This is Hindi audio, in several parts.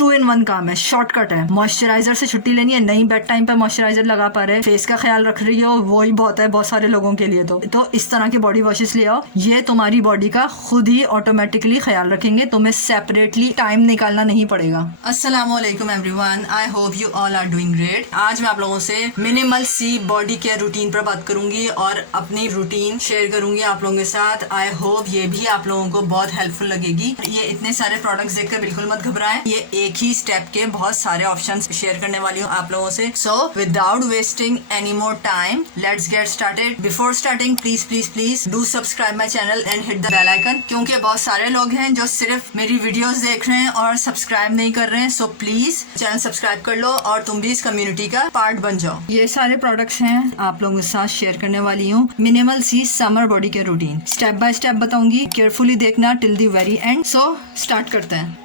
2 in 1 काम है, शॉर्टकट है। मॉइस्चराइजर से छुट्टी लेनी है, नहीं बेड टाइम पर मॉइस्चराइजर लगा पा रहे, फेस का ख्याल रख रही हो, वो ही बहुत है बहुत सारे लोगों के लिए। तो इस तरह के बॉडी वॉशेस ले आओ, ये तुम्हारी बॉडी का खुद ही ऑटोमेटिकली ख्याल रखेंगे, तुम्हें सेपरेटली टाइम निकालना नहीं पड़ेगा। अस्सलाम वालेकुम everyone, I hope you all are doing great. आज मैं आप लोगों से minimalist body care routine पर बात करूंगी और अपनी रूटीन शेयर करूंगी आप लोगों के साथ। आई होप ये भी आप लोगों को बहुत हेल्पफुल लगेगी। ये इतने सारे प्रोडक्ट्स देखकर बिल्कुल मत घबराएं, ये एक ही स्टेप के बहुत सारे ऑप्शंस शेयर करने वाली हूँ आप लोगों से। So without wasting any more time, let's get started. Before starting please do subscribe my channel and hit the bell icon, क्योंकि बहुत सारे लोग हैं जो सिर्फ मेरी वीडियोस देख रहे हैं और सब्सक्राइब नहीं कर रहे हैं। सो प्लीज चैनल सब्सक्राइब कर लो और तुम भी इस कम्युनिटी का पार्ट बन जाओ। ये सारे प्रोडक्ट्स हैं आप लोगों के साथ शेयर करने वाली हूँ। Minimalist summer body care routine step by step बताऊंगी, केयरफुली देखना till the very end. So start करते हैं।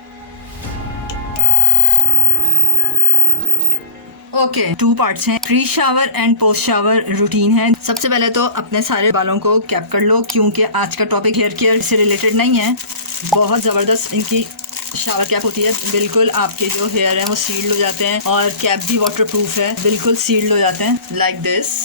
ओके, 2 पार्ट्स हैं, pre shower and post shower routine है। सबसे पहले तो अपने सारे बालों को कैप कर लो, क्योंकि आज का टॉपिक हेयर केयर से रिलेटेड नहीं है। बहुत ज़बरदस्त इनकी शावर कैप होती है, बिल्कुल आपके जो हेयर है वो सील्ड हो जाते हैं और कैप भी वाटर प्रूफ है, बिल्कुल सील्ड हो जाते हैं लाइक दिस।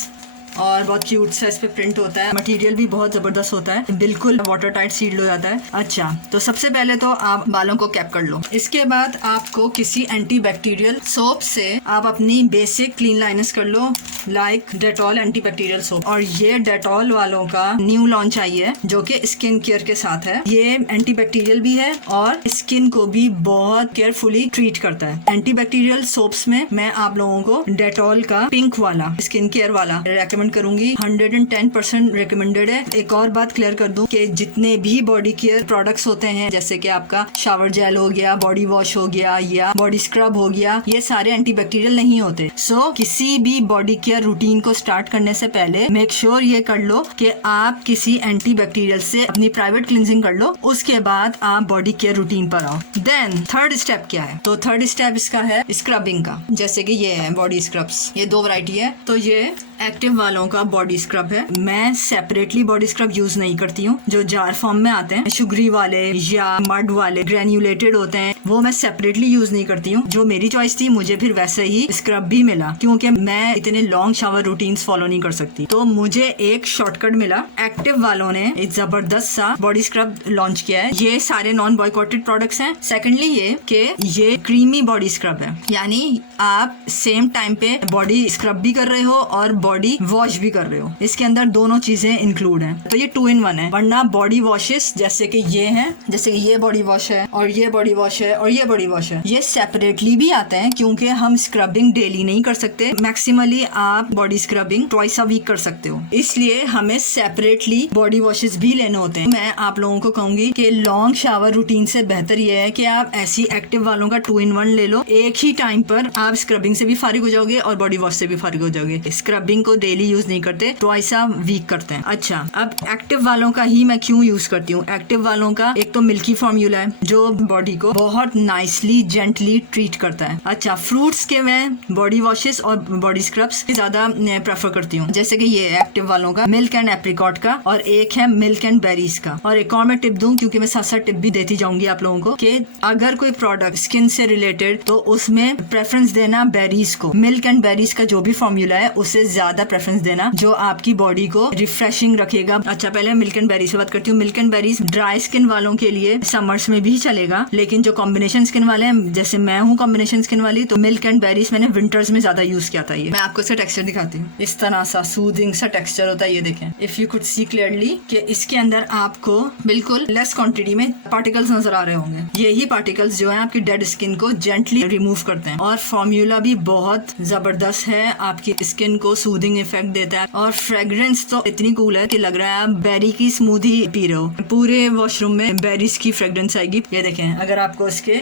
और बहुत क्यूट सा इस पे प्रिंट होता है, मटेरियल भी बहुत जबरदस्त होता है, बिल्कुल वाटर टाइट सील्ड हो जाता है। अच्छा, तो सबसे पहले तो आप बालों को कैप कर लो। इसके बाद आपको किसी एंटीबैक्टीरियल सोप से आप अपनी बेसिक क्लीन लाइनर्स कर लो, लाइक डेटॉल एंटीबैक्टीरियल सोप। और ये डेटॉल वालों का न्यू लॉन्च आई है जो कि स्किन केयर के साथ है। ये एंटीबैक्टीरियल भी है और स्किन को भी बहुत केयरफुली ट्रीट करता है। एंटीबैक्टीरियल सोप्स में मैं आप लोगों को डेटॉल का पिंक वाला स्किन केयर वाला रेकमेंड करूंगी, 110% रिकमेंडेड है। एक और बात क्लियर कर दूं कि जितने भी बॉडी केयर प्रोडक्ट्स होते हैं, जैसे कि आपका शावर जेल हो गया, बॉडी वॉश हो गया या बॉडी स्क्रब हो गया, ये सारे एंटीबैक्टीरियल नहीं होते। सो किसी भी बॉडी केयर रूटीन को स्टार्ट करने से पहले मेक श्योर ये कर लो कि आप किसी एंटीबैक्टीरियल से अपनी प्राइवेट क्लींजिंग कर लो, उसके बाद आप बॉडी केयर रूटीन पर आओ। देन थर्ड स्टेप क्या है? तो थर्ड स्टेप इसका है स्क्रबिंग का। जैसे कि ये है बॉडी स्क्रब्स, ये 2 वैरायटी है। तो ये एक्टिव वालों का बॉडी स्क्रब है। मैं सेपरेटली बॉडी स्क्रब यूज नहीं करती हूँ। जो जार फॉर्म में आते हैं, शुगरी वाले या मड वाले ग्रेन्यूलेटेड होते हैं, वो मैं सेपरेटली यूज नहीं करती हूँ। जो मेरी चॉइस थी, मुझे फिर वैसे ही स्क्रब भी मिला, क्योंकि मैं इतने लॉन्ग शावर रूटीन्स फॉलो नहीं कर सकती। तो मुझे एक शॉर्टकट मिला। एक्टिव वालों ने एक जबरदस्त सा बॉडी स्क्रब लॉन्च किया है। ये सारे नॉन बॉयकॉटेड प्रोडक्ट्स हैं। सेकेंडली ये कि ये क्रीमी बॉडी स्क्रब है, यानी आप सेम टाइम पे बॉडी स्क्रब भी कर रहे हो और बॉडी वॉश भी कर रहे हो। इसके अंदर दोनों चीजें इंक्लूड हैं। तो ये 2 in 1 है। वरना बॉडी वॉशेस जैसे कि ये हैं, जैसे कि ये बॉडी वॉश है और ये बॉडी वॉश है और ये बॉडी वॉश है, ये सेपरेटली भी आते हैं, क्योंकि हम स्क्रबिंग डेली नहीं कर सकते। मैक्सिमली आप body scrubbing twice a week कर सकते हो, इसलिए हमें सेपरेटली बॉडी वॉशेस भी लेने होते हैं। मैं आप लोगों को कहूंगी कि लॉन्ग शावर रूटीन से बेहतर ये है कि आप ऐसी एक्टिव वालों का 2 in 1 ले लो। एक ही टाइम पर आप स्क्रबिंग से भी फारिग हो जाओगे और बॉडी वॉश से भी फारिग हो जाओगे। स्क्रबिंग को डेली यूज नहीं करते, ट्वाइस अ वीक करते हैं। अच्छा, अब एक्टिव वालों का ही मैं क्यों यूज करती हूँ? एक्टिव वालों का एक तो मिल्की फॉर्मूला है जो बॉडी को बहुत नाइसली जेंटली ट्रीट करता है। अच्छा, फ्रूट्स के मैं बॉडी वॉशेस और बॉडी स्क्रब्स ज्यादा प्रेफर करती हूँ, जैसे कि ये एक्टिव वालों का मिल्क एंड एप्रिकॉट का, और एक है मिल्क एंड बेरीज का। और एक और मैं टिप दूं, क्योंकि मैं साथ साथ टिप भी देती जाऊंगी आप लोगों को, कि अगर कोई प्रोडक्ट स्किन से रिलेटेड, तो उसमें प्रेफरेंस देना बेरीज को। मिल्क एंड बेरीज का जो भी फॉर्मूला है उसे ज्यादा प्रेफरेंस देना, जो आपकी बॉडी को रिफ्रेशिंग रखेगा। अच्छा, पहले मिल्क एंड बेरीज से बात करती हूँ। Milk and berries dry skin वालों के लिए समर्स में भी चलेगा, लेकिन जो कॉम्बिनेशन स्किन वाले हैं, जैसे मैं हूँ कॉम्बिनेशन स्किन वाली, तो मिल्क एंड बेरीज मैंने विंटर्स में ज्यादा यूज किया था। ये मैं आपको इसका टेक्सचर दिखाती हूँ। इस तरह सा सूदिंग सा टेक्सचर होता है, ये देखें, if you could see clearly कि इसके अंदर आपको बिल्कुल लेस क्वांटिटी में पार्टिकल्स नजर आ रहे होंगे। यही पार्टिकल्स जो है आपकी डेड स्किन को जेंटली रिमूव करते हैं। और फॉर्मूला भी बहुत जबरदस्त है, आपकी स्किन को सूदिंग इफेक्ट देता है। और फ्रेग्रेंस तो इतनी कूल है कि लग रहा है आप बेरी की स्मूदी पी रहे हो। पूरे वॉशरूम में बेरीज की फ्रेग्रेंस आएगी। ये देखें, अगर आपको इसके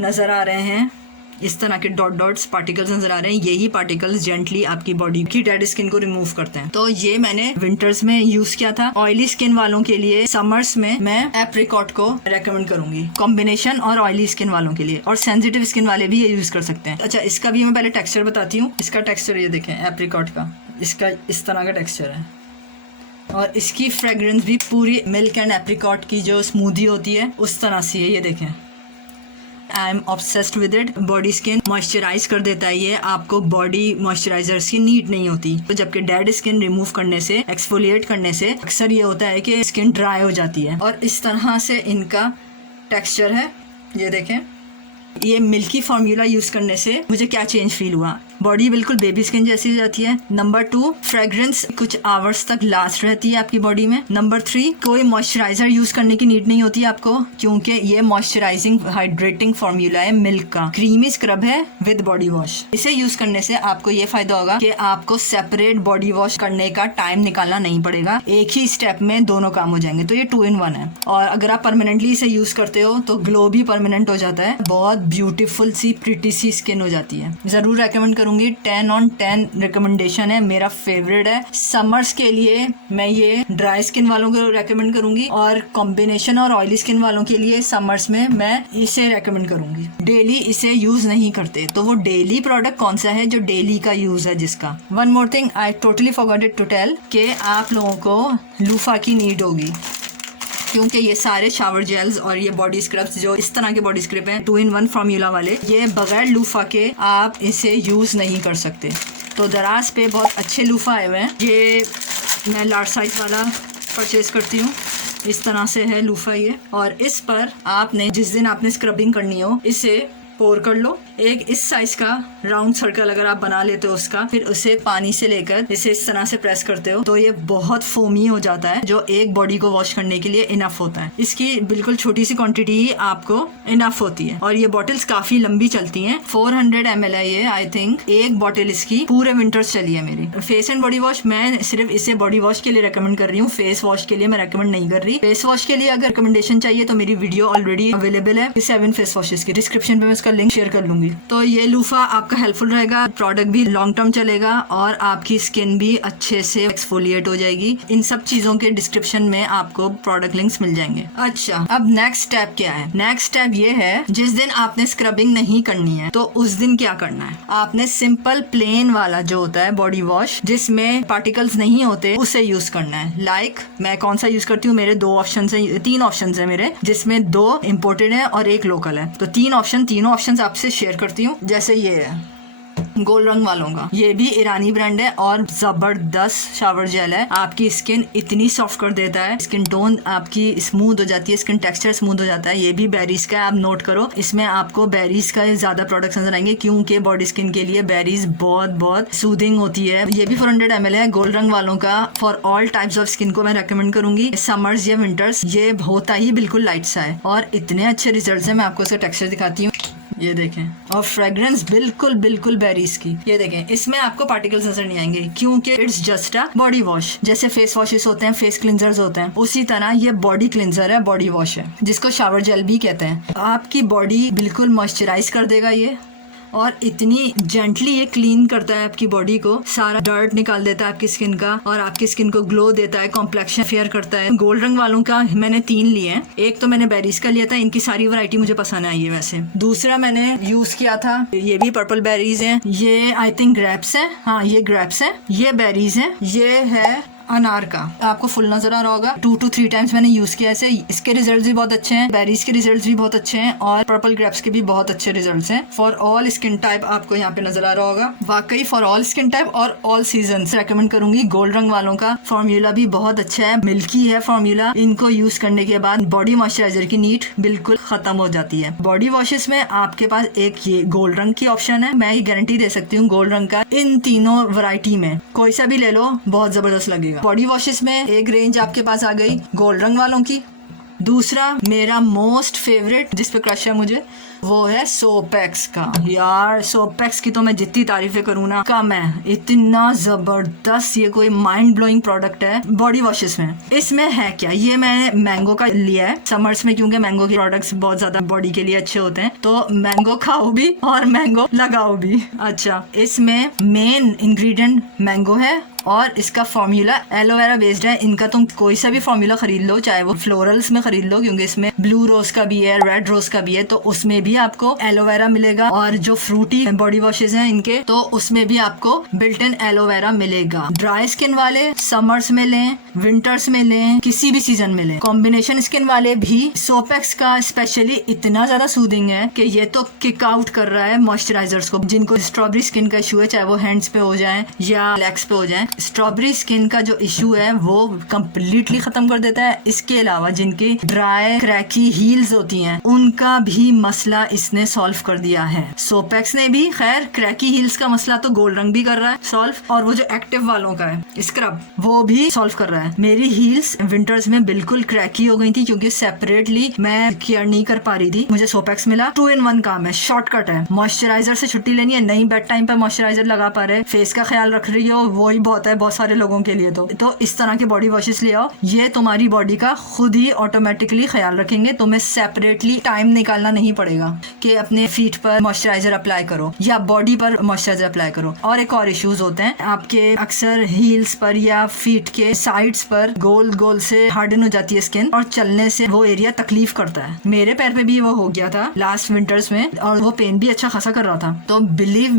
नजर आ रहे हैं, इस तरह के डॉट डॉट्स पार्टिकल्स नजर आ रहे हैं, यही पार्टिकल्स जेंटली आपकी बॉडी की डेड स्किन को रिमूव करते हैं। तो ये मैंने विंटर्स में यूज किया था। ऑयली स्किन वालों के लिए समर्स में मैं एप्रिकॉट को रेकमेंड करूंगी, कॉम्बिनेशन और ऑयली स्किन वालों के लिए। और सेंसिटिव स्किन वाले भी ये यूज कर सकते हैं। अच्छा, इसका भी मैं पहले टेक्सचर बताती हूँ। इसका टेक्सचर ये देखें, एप्रिकॉट का इसका इस तरह का टेक्सचर है, और इसकी फ्रेग्रेंस भी पूरी मिल्क एंड एप्रिकॉट की जो स्मूदी होती है उस तरह से है। ये देखें, I am obsessed with it. Body skin moisturise कर देता है ये, आपको बॉडी मॉइस्चराइजर्स की नीड नहीं होती। तो जबकि डेड स्किन रिमूव करने से, एक्सफोलिएट करने से अक्सर ये होता है कि स्किन ड्राई हो जाती है। और इस तरह से इनका टेक्सचर है, ये देखें। ये मिल्की फार्मूला यूज करने से मुझे क्या चेंज फील हुआ, बॉडी बिल्कुल बेबी स्किन जैसी हो जाती है। नंबर 2, फ्रेग्रेंस कुछ आवर्स तक लास्ट रहती है आपकी बॉडी में। नंबर 3, कोई मॉइस्चराइजर यूज करने की नीड नहीं होती आपको, क्योंकि ये मॉइस्चराइजिंग हाइड्रेटिंग फार्मूला है मिल्क का। क्रीमी स्क्रब है विद बॉडी वॉश। इसे यूज करने से आपको ये फायदा होगा कि आपको सेपरेट बॉडी वॉश करने का टाइम निकालना नहीं पड़ेगा, एक ही स्टेप में दोनों काम हो जाएंगे। तो ये 2 in 1 है। और अगर आप परमानेंटली इसे यूज करते हो तो ग्लो भी परमानेंट हो जाता है, बहुत ब्यूटीफुल सी प्रिटी सी स्किन हो जाती है। जरूर रेकमेंड करूंगी, 10 on 10 रिकमेंडेशन है, मेरा फेवरेट है। समर्स के लिए मैं ये ड्राई स्किन वालों को रेकमेंड करूंगी, और कॉम्बिनेशन और ऑयली स्किन वालों के लिए समर्स में मैं इसे रेकमेंड करूंगी। डेली इसे यूज नहीं करते, तो वो डेली प्रोडक्ट कौन सा है जो डेली का यूज है जिसका। One more thing I totally forgot to tell कि आप लोगों को लूफा की नीड होगी, क्योंकि ये सारे शावर जेल्स और ये बॉडी स्क्रब्स जो इस तरह के बॉडी स्क्रब हैं 2 in 1 फार्मूला वाले, ये बगैर लूफा के आप इसे यूज़ नहीं कर सकते। तो दराज पे बहुत अच्छे लूफा आए हुए हैं। ये मैं लार्ज साइज वाला परचेज करती हूँ, इस तरह से है लूफा ये। और इस पर आपने जिस दिन आपने स्क्रबिंग करनी हो इसे पोर कर लो। एक इस साइज का राउंड सर्कल अगर आप बना लेते हो उसका, फिर उसे पानी से लेकर इसे इस तरह से प्रेस करते हो तो ये बहुत फोमी हो जाता है, जो एक बॉडी को वॉश करने के लिए इनफ होता है। इसकी बिल्कुल छोटी सी क्वांटिटी ही आपको इनफ होती है। और ये बॉटल्स काफी लंबी चलती हैं, 400 ml है ये। आई थिंक एक बॉटल इसकी पूरे विंटर्स चली है मेरी। फेस एंड बॉडी वॉश मैं सिर्फ इसे बॉडी वॉश के लिए रेकमेंड कर रही हूँ, फेस वॉश के लिए मैं रेकमेंड नहीं कर रही। फेस वॉश के लिए अगर रिकमेंडेशन चाहिए तो मेरी वीडियो ऑलरेडी अवेलेबल है 7 फेस वॉशेस की, डिस्क्रिप्शन पे मैं उसका लिंक शेयर कर लूंगी। तो ये लूफा आपका हेल्पफुल रहेगा, प्रोडक्ट भी लॉन्ग टर्म चलेगा और आपकी स्किन भी अच्छे से एक्सफोलिएट हो जाएगी। इन सब चीजों के डिस्क्रिप्शन में आपको प्रोडक्ट लिंक्स मिल जाएंगे। अच्छा, अब नेक्स्ट स्टेप क्या है? नेक्स्ट स्टेप ये है, जिस दिन आपने स्क्रबिंग नहीं करनी है तो उस दिन क्या करना है? आपने सिंपल प्लेन वाला जो होता है बॉडी वॉश जिसमें पार्टिकल्स नहीं होते उसे यूज करना है। लाइक मैं कौन सा यूज करती हूँ, मेरे 2 ऑप्शन है, 3 ऑप्शन है मेरे, जिसमें 2 इम्पोर्टेड है और 1 लोकल है। तो तीनों ऑप्शन आपसे शेयर करती हूँ। जैसे ये है गोल्ड रंग वालों का, ये भी ईरानी ब्रांड है और जबरदस्त शावर जेल है। आपकी स्किन इतनी सॉफ्ट कर देता है, स्किन टोन आपकी स्मूथ हो जाती है, स्किन टेक्सचर स्मूथ हो जाता है। ये भी बेरीज का है, आप नोट करो, इसमें आपको बेरीज का ज्यादा प्रोडक्ट्स नजर आएंगे क्योंकि बॉडी स्किन के लिए बेरीज बहुत सूदिंग होती है। ये भी 400 ml है गोल्ड रंग वालों का। For all types of skin को मैं रेकमेंड करूंगी, समर्स या विंटर्स। ये होता ही बिल्कुल लाइट सा है और इतने अच्छे रिजल्ट है। मैं आपको इसका टेक्सचर दिखाती हूँ, ये देखें। और फ्रेग्रेंस बिल्कुल बेरीज की। ये देखें, इसमें आपको पार्टिकल्स नजर नहीं आएंगे क्योंकि it's just a body wash. जैसे फेस वॉशेस होते हैं, फेस क्लिंजर्स होते हैं, उसी तरह ये बॉडी क्लिंजर है, बॉडी वॉश है, जिसको शावर जेल भी कहते हैं। आपकी बॉडी बिल्कुल मॉइस्चराइज कर देगा ये, और इतनी जेंटली ये क्लीन करता है आपकी बॉडी को, सारा डर्ट निकाल देता है आपकी स्किन का और आपकी स्किन को ग्लो देता है, कॉम्प्लेक्शन फेयर करता है। गोल्ड रंग वालों का मैंने 3 लिए हैं, एक तो मैंने बेरीज का लिया था, इनकी सारी वैरायटी मुझे पसंद आई है। वैसे दूसरा मैंने यूज किया था, ये भी पर्पल बेरीज है, ये आई थिंक ग्रेप्स है, हाँ ये ग्रेप्स है, ये बेरीज है, ये है अनार का। आपको फुल नजर आ रहा होगा। 2 to 3 टाइम्स मैंने यूज किया ऐसे, इसके रिजल्ट्स भी बहुत अच्छे हैं, बेरीज के रिजल्ट्स भी बहुत अच्छे हैं और पर्पल ग्रेप्स के भी बहुत अच्छे रिजल्ट्स हैं। फॉर ऑल स्किन टाइप आपको यहाँ पे नजर आ रहा होगा, वाकई फॉर ऑल स्किन टाइप और ऑल सीजन रेकमेंड करूंगी। गोल्ड रंग वालों का फॉर्मूला भी बहुत अच्छा है, मिल्की है फॉर्मूला। इनको यूज करने के बाद बॉडी मॉइस्चराइजर की नीड बिल्कुल खत्म हो जाती है। बॉडी वॉशेस में आपके पास एक ये गोल्ड रंग की ऑप्शन है, मैं ये गारंटी दे सकती हूँ गोल्ड रंग का इन तीनों वैरायटी में कोई सा भी ले लो बहुत जबरदस्त लगेगा। बॉडी वॉशेस में एक रेंज आपके पास आ गई गोल्ड रंग वालों की। दूसरा मेरा मोस्ट फेवरेट जिस पे क्रश है मुझे, वो है सोपेक्स का। यार सोपेक्स की तो मैं जितनी तारीफें करूँ ना कम है, इतना जबरदस्त ये कोई माइंड ब्लोइंग प्रोडक्ट है बॉडी वॉशेस में। इसमें है क्या, ये मैंने मैंगो का लिया है समर्स में क्योंकि मैंगो के प्रोडक्ट्स बहुत ज्यादा बॉडी के लिए अच्छे होते हैं, तो मैंगो खाओ भी और मैंगो लगाओ भी। अच्छा, इसमें मेन इंग्रेडिएंट मैंगो है और इसका फॉर्मूला एलोवेरा बेस्ड है। इनका तुम कोई सा भी फॉर्मूला खरीद लो, चाहे वो फ्लोरल्स में खरीद लो क्योंकि इसमें ब्लू रोज का भी है, रेड रोज का भी है, तो उसमें भी भी आपको एलोवेरा मिलेगा और जो फ्रूटी बॉडी वॉशेज हैं इनके तो उसमें भी आपको बिल्ट इन एलोवेरा मिलेगा। ड्राई स्किन वाले समर्स में लें, विंटर्स में लें, किसी भी सीजन में लें। कॉम्बिनेशन स्किन वाले भी सोपेक्स का स्पेशली इतना ज्यादा सूदिंग है कि ये तो किक आउट कर रहा है मॉइस्चराइजर्स को। जिनको स्ट्रॉबेरी स्किन का इशू है, चाहे वो हैंड्स पे हो जाए या लेग्स पे हो जाए, स्ट्रॉबेरी स्किन का जो इशू है वो कंप्लीटली खत्म कर देता है। इसके अलावा जिनकी ड्राई क्रैकी हील्स होती हैं उनका भी मसला इसने सॉल्व कर दिया है। सोपेक्स ने भी खैर क्रैकी हील्स का मसला तो गोल्ड रंग भी कर रहा है सॉल्व, और वो जो एक्टिव वालों का है स्क्रब वो भी सॉल्व कर रहा है। मेरी हील्स विंटर्स में बिल्कुल क्रैकी हो गई थी क्योंकि सेपरेटली मैं केयर नहीं कर पा रही थी। मुझे सोपेक्स मिला, 2 in 1 काम है, शॉर्टकट है। मॉइस्चराइजर से छुट्टी लेनी है, नहीं बेड टाइम पे मॉइस्चराइजर लगा पा रहे, फेस का ख्याल रख रही हो, वो ही बहुत है बहुत सारे लोगों के लिए। तो इस तरह के बॉडी वॉशेस ले आओ, ये तुम्हारी बॉडी का खुद ही ऑटोमेटिकली ख्याल रखेंगे। तुम्हें सेपरेटली टाइम निकालना नहीं पड़ेगा कि अपने फीट पर मॉइस्चराइजर अप्लाई करो या बॉडी पर मॉइस्चराइजर अप्लाई करो। और एक और इश्यूज होते हैं आपके, अक्सर हील्स पर या फीट के साइड्स पर गोल गोल से हार्डन हो जाती है स्किन और चलने से वो एरिया तकलीफ करता है। मेरे पैर पे भी वो हो गया था लास्ट विंटर्स में और वो पेन भी अच्छा खासा कर रहा था। तो बिलीव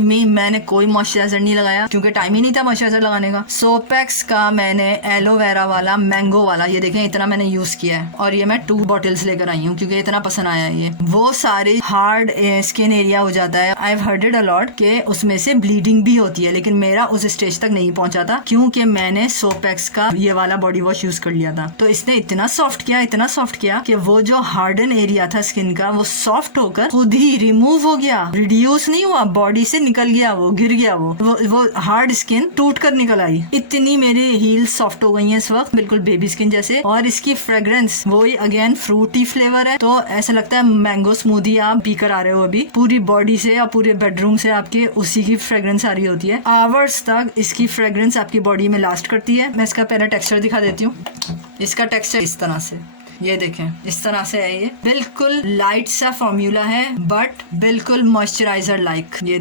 मी मैंने कोई मॉइस्चराइजर नहीं लगाया क्योंकि टाइम ही नहीं था मॉइस्चराइजर लगाने का। सोपेक्स का मैंने एलोवेरा वाला, मैंगो वाला, ये देखें इतना मैंने यूज किया है और ये मैं 2 बॉटल्स लेकर आई हूँ क्योंकि इतना पसंद आया है। ये वो सारे हार्ड स्किन एरिया हो जाता है। I have heard it a lot कि उसमें से ब्लीडिंग भी होती है, लेकिन मेरा उस स्टेज तक नहीं पहुंचा था क्योंकि मैंने सोपेक्स का ये वाला बॉडी वॉश यूज कर लिया था। तो इसने इतना सॉफ्ट किया कि वो जो हार्डन एरिया था स्किन का वो सॉफ्ट होकर खुद ही रिमूव हो गया, रिड्यूस नहीं हुआ, बॉडी से निकल गया, वो गिर गया, वो हार्ड स्किन टूट कर निकल आई। इतनी मेरी हील्स सॉफ्ट हो गई हैं इस वक्त, बिल्कुल बेबी स्किन जैसे। और इसकी फ्रेग्रेंस वो ही अगेन फ्रूटी फ्लेवर है, तो ऐसा लगता है मैंगो स्मूदी आप पी कर आ रहे हो। अभी पूरी बॉडी से या पूरे बेडरूम से आपके उसी की फ्रेग्रेंस आ रही होती है। आवर्स तक इसकी फ्रेग्रेंस आपकी बॉडी में लास्ट करती है। मैं इसका पहले टेक्सचर दिखा देती हूँ। इसका टेक्सचर इस तरह से, ये देखें इस तरह से है। ये बिल्कुल लाइट सा फॉर्मूला है बट बिल्कुल मॉइस्चराइजर लाइक। ये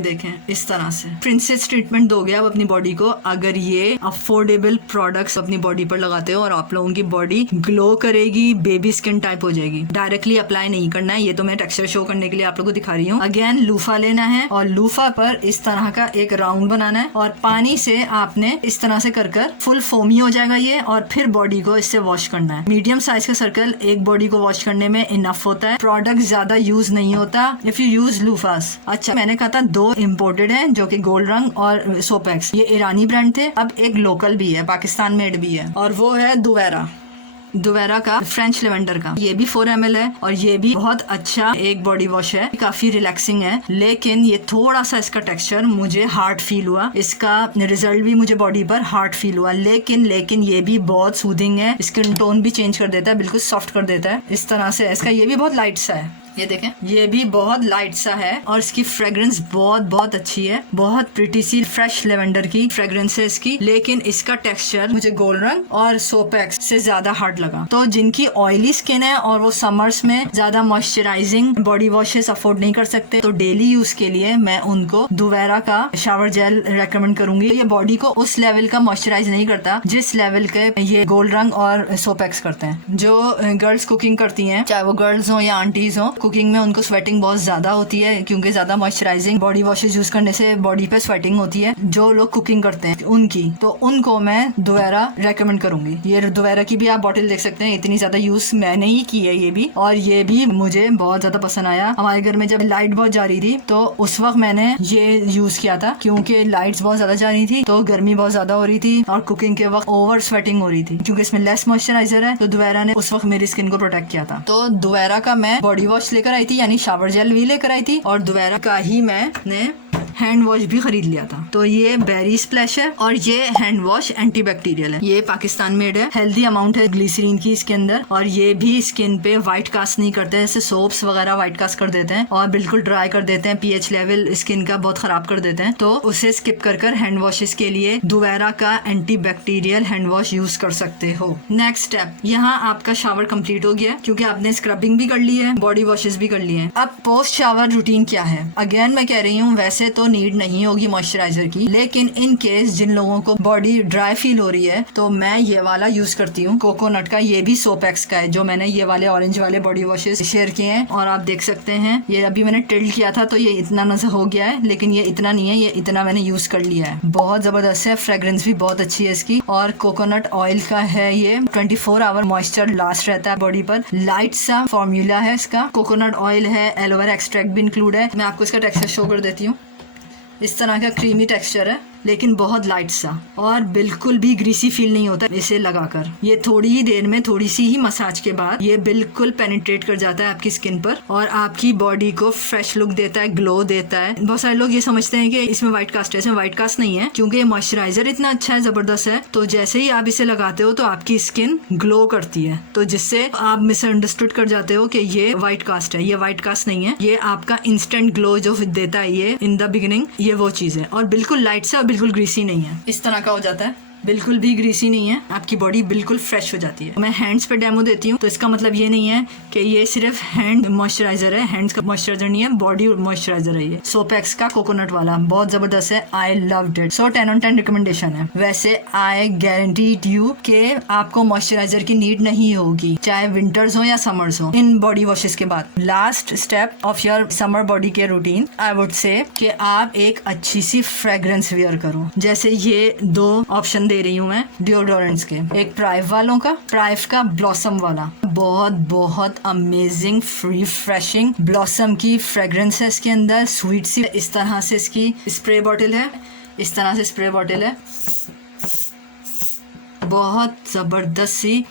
देखें इस तरह से प्रिंसेस ट्रीटमेंट दोगे आप अपनी बॉडी को अगर ये अफोर्डेबल प्रोडक्ट्स अपनी बॉडी पर लगाते हो, और आप लोगों की बॉडी ग्लो करेगी, बेबी स्किन टाइप हो जाएगी। डायरेक्टली अप्लाई नहीं करना है, ये तो मैं टेक्सचर शो करने के लिए आप लोगों को दिखा रही हूँ। अगेन लूफा लेना है और लूफा पर इस तरह का एक राउंड बनाना है और पानी से आपने इस तरह से कर फुल फोमी हो जाएगा ये, और फिर बॉडी को इससे वॉश करना है। मीडियम साइज का सर्कल एक बॉडी को वॉश करने में इनफ होता है। प्रोडक्ट ज्यादा यूज नहीं होता इफ यू यूज लूफास। अच्छा, मैंने कहा था 2 इम्पोर्टेड है जो कि गोल्ड रंग और सोपेक्स, ये ईरानी ब्रांड थे। अब एक लोकल भी है, पाकिस्तान मेड भी है, और वो है दुवेरा का फ्रेंच लेवेंडर का। ये भी 4 ml है और ये भी बहुत अच्छा एक बॉडी वॉश है, काफी रिलैक्सिंग है। लेकिन ये थोड़ा सा इसका टेक्सचर मुझे हार्ड फील हुआ, इसका रिजल्ट भी मुझे बॉडी पर हार्ड फील हुआ। लेकिन ये भी बहुत सूदिंग है, स्किन टोन भी चेंज कर देता है, बिल्कुल सॉफ्ट कर देता है इस तरह से। इसका ये भी बहुत लाइट सा है, ये देखें ये भी बहुत लाइट सा है और इसकी फ्रेग्रेंस बहुत अच्छी है, बहुत प्रिटी सी फ्रेश लेवेंडर की फ्रेग्रेंस है इसकी। लेकिन इसका टेक्सचर मुझे गोल्ड रंग और सोपेक्स से ज्यादा हार्ड लगा। तो जिनकी ऑयली स्किन है और वो समर्स में ज्यादा मॉइस्चराइजिंग बॉडी वॉशेस अफोर्ड नहीं कर सकते, तो डेली यूज के लिए मैं उनको दुवेरा का शावर जेल रेकमेंड करूंगी। ये बॉडी को उस लेवल का मॉइस्चराइज नहीं करता जिस लेवल के ये गोल्ड रंग और सोपेक्स करते हैं। जो गर्ल्स कुकिंग करती हैं, चाहे वो गर्ल्स हो या आंटीज हो, कुकिंग में उनको स्वेटिंग बहुत ज्यादा होती है क्योंकि ज्यादा मॉइस्चराइजिंग बॉडी वॉशेस यूज करने से बॉडी पे स्वेटिंग होती है। जो लोग कुकिंग करते हैं उनकी, तो उनको मैं दुवेरा रेकमेंड करूंगी। ये दुवेरा की भी आप बॉटल देख सकते हैं, इतनी ज्यादा यूज मैंने ही की है ये भी, और ये भी मुझे बहुत ज्यादा पसंद आया। हमारे घर में जब लाइट बहुत जा रही थी तो उस वक्त मैंने ये यूज किया था क्योंकि लाइट्स बहुत ज्यादा जा रही थी तो गर्मी बहुत ज्यादा हो रही थी और कुकिंग के वक्त ओवर स्वेटिंग हो रही थी। क्योंकि इसमें लेस मॉइस्चराइजर है तो दुवेरा ने उस वक्त मेरी स्किन को प्रोटेक्ट किया था। तो दुवेरा का मैं बॉडी वॉश लेकर आई थी, यानी शावर जेल भी लेकर आई थी, और दुवेरा का ही मैंने हैंड वॉश भी खरीद लिया था। तो ये बेरी स्प्लैश है और ये हैंड वॉश एंटीबैक्टीरियल है। ये पाकिस्तान मेड है, हेल्दी अमाउंट है ग्लिसरीन की इसके अंदर, और ये भी स्किन पे व्हाइट कास्ट नहीं करते, जैसे सोप्स वगैरह व्हाइट कास्ट कर देते हैं और बिल्कुल ड्राई कर देते हैं, पीएच लेवल स्किन का बहुत खराब कर देते हैं। तो उसे स्किप कर हैंड वॉशेस के लिए दुवेरा का एंटीबैक्टीरियल हैंड वॉश यूज कर सकते हो। नेक्स्ट स्टेप, यहाँ आपका शावर कंप्लीट हो गया क्योंकि आपने स्क्रबिंग भी कर ली है, बॉडी वॉशेस भी कर लिए हैं। अब पोस्ट शावर रूटीन क्या है? अगेन मैं कह रही हूँ, वैसे तो नीड नहीं होगी मॉइस्चराइजर मॉइस्चराइजर की, लेकिन इन केस जिन लोगों को बॉडी ड्राई फील हो रही है तो मैं ये वाला यूज करती हूँ कोकोनट का। ये भी सोपेक्स का है, जो मैंने ये वाले ऑरेंज वाले बॉडी वॉशेस शेयर किए हैं। और आप देख सकते हैं ये अभी मैंने टिल्ट किया था तो ये इतना नजर हो गया है, लेकिन ये इतना नहीं है, ये इतना मैंने यूज कर लिया है। बहुत जबरदस्त है, फ्रेग्रेंस भी बहुत अच्छी है इसकी। और कोकोनट ऑयल का है ये, 24 आवर मॉइस्चर लास्ट रहता है बॉडी पर। लाइट सा फॉर्मूला है इसका, कोकोनट ऑयल है, एलोवेरा एक्सट्रैक्ट भी इंक्लूड है। मैं आपको इसका टेक्सचर शो कर देती हूँ। इस तरह का क्रीमी टेक्सचर है, लेकिन बहुत लाइट सा, और बिल्कुल भी ग्रीसी फील नहीं होता इसे लगाकर। ये थोड़ी ही देर में, थोड़ी सी ही मसाज के बाद ये बिल्कुल पेनिट्रेट कर जाता है आपकी स्किन पर और आपकी बॉडी को फ्रेश लुक देता है, ग्लो देता है। बहुत सारे लोग ये समझते हैं कि इसमें व्हाइट कास्ट है, इसमें व्हाइट कास्ट नहीं है, क्योंकि ये मॉइस्चराइजर इतना अच्छा है, जबरदस्त है। तो जैसे ही आप इसे लगाते हो तो आपकी स्किन ग्लो करती है, तो जिससे आप मिसअंडरस्टूड कर जाते हो कि ये व्हाइट कास्ट है। ये व्हाइट कास्ट नहीं है, ये आपका इंस्टेंट ग्लो जो देता है ये इन द बिगिनिंग, ये वो चीज है। और बिल्कुल लाइट सा, बिल्कुल ग्रीसी नहीं है, इस तरह का हो जाता है, बिल्कुल भी ग्रीसी नहीं है, आपकी बॉडी बिल्कुल फ्रेश हो जाती है। मैं हैंड्स पे डेमो देती हूँ, तो इसका मतलब ये नहीं है कि ये सिर्फ हैंड मॉइस्चराइजर है, हैंड्स का मॉइस्चराइजर नहीं है, बॉडी मॉइस्चराइजर है। ये सोपेक्स का कोकोनट वाला बहुत जबरदस्त है, I loved it. So 10 on 10 recommendation है। वैसे आई गारंटीड यू कि आपको मॉइस्चराइजर की नीड नहीं होगी, चाहे विंटर्स हो या समर्स हो, इन बॉडी वॉशेस के बाद। Last step of your summer body care routine, I would say कि आप एक अच्छी सी फ्रेग्रेंस वेयर करो। जैसे ये 2 ऑप्शन दे रही हूँ मैं डिओडोरेंट्स के, एक प्राइव वालों का, प्राइव का ब्लॉसम वाला, बहुत बहुत अमेजिंग रिफ्रेशिंग ब्लॉसम की फ्रेग्रेंस है इसके अंदर, स्वीट सी। इस तरह से इसकी स्प्रे बॉटल है, इस तरह से स्प्रे बॉटल है, बहुत जबरदस्त सी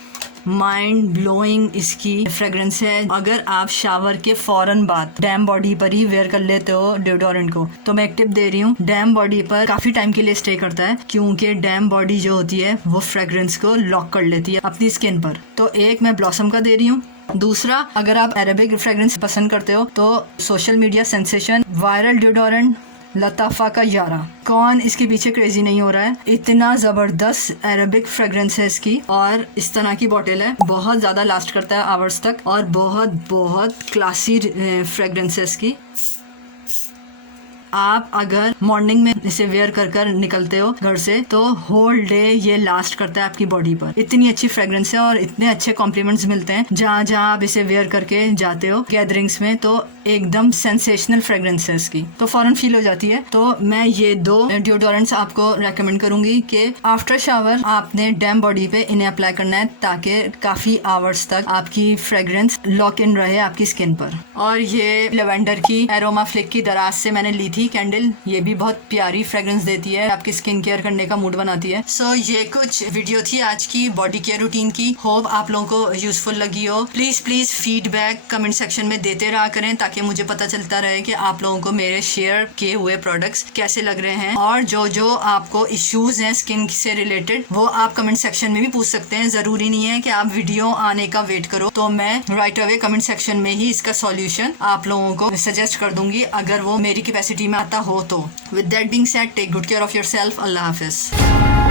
माइंड ब्लोइंग इसकी फ्रेग्रेंस है। अगर आप शावर के फौरन बाद डैम बॉडी पर ही वेयर कर लेते हो डिओडोरेंट को, तो मैं एक टिप दे रही हूँ, डैम बॉडी पर काफी टाइम के लिए स्टे करता है, क्योंकि डैम बॉडी जो होती है वो फ्रेग्रेंस को लॉक कर लेती है अपनी स्किन पर। तो एक मैं ब्लॉसम का दे रही हूँ। दूसरा, अगर आप अरेबिक फ्रेग्रेंस पसंद करते हो तो social media sensation viral deodorant लताफा का यारा, कौन इसके पीछे क्रेजी नहीं हो रहा है। इतना जबरदस्त अरेबिक फ्रेग्रेंस है इसकी, और इस तरह की बॉटल है, बहुत ज्यादा लास्ट करता है आवर्स तक, और बहुत बहुत क्लासी फ्रेग्रेंस है इसकी। आप अगर मॉर्निंग में इसे वेयर कर कर निकलते हो घर से, तो होल डे ये लास्ट करता है आपकी बॉडी पर। इतनी अच्छी फ्रेग्रेंस है और इतने अच्छे कॉम्प्लीमेंट्स मिलते हैं जहाँ जहाँ आप इसे वेयर करके जाते हो गैदरिंग्स में, तो एकदम सेंसेशनल फ्रेग्रेंस है इसकी, तो फौरन फील हो जाती है। तो मैं ये 2 डिओडोरेंट्स आपको रेकमेंड करूंगी कि आफ्टर शावर आपने डैम बॉडी पे इन्हें अप्लाई करना है, ताकि काफी आवर्स तक आपकी फ्रेग्रेंस लॉक इन रहे आपकी स्किन पर। और ये लेवेंडर की एरोमा फ्लिक की दराज से मैंने ली थी कैंडल, ये भी बहुत प्यारी फ्रेग्रेंस देती है, आपकी स्किन केयर करने का मूड बनाती है। सो ये कुछ वीडियो थी आज की बॉडी केयर रूटीन की, होप आप लोगों को यूजफुल लगी हो। प्लीज फीडबैक कमेंट सेक्शन में देते रहा करें, ताकि मुझे पता चलता रहे कि आप लोगों को मेरे शेयर किए हुए प्रोडक्ट्स कैसे लग रहे हैं। और जो आपको इश्यूज हैं स्किन से रिलेटेड, वो आप कमेंट सेक्शन में भी पूछ सकते हैं। जरूरी नहीं है कि आप वीडियो आने का वेट करो, तो मैं राइट अवे कमेंट सेक्शन में ही इसका सॉल्यूशन आप लोगों को सजेस्ट कर दूंगी, अगर वो मेरी कैपेसिटी में आता हो तो। With that being said, take good care of yourself. अल्लाह हाफिज।